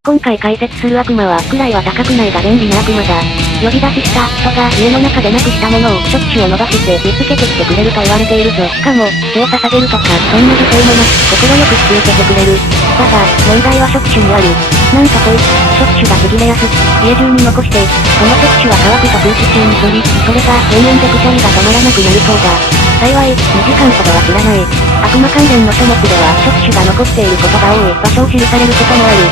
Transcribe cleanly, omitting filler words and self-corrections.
今回解説する悪魔は、位は高くないが便利な悪魔だ。呼び出しした人が家の中でなくしたものを触手を伸ばして見つけてきてくれると言われているぞ。しかも、血を捧げるとか、そんな犠牲もなく、心よく引き受けてくれる。だが、問題は触手にある。なんとこいつ、触手がちぎれやすく、家中に残して、その触手は乾くと空気中に飛び、それが永遠でくしゃみが止まらなくなるそうだ。幸い、2時間ほどは知らない。悪魔関連の書物では触手が残っていることが多い場所を記されることもある。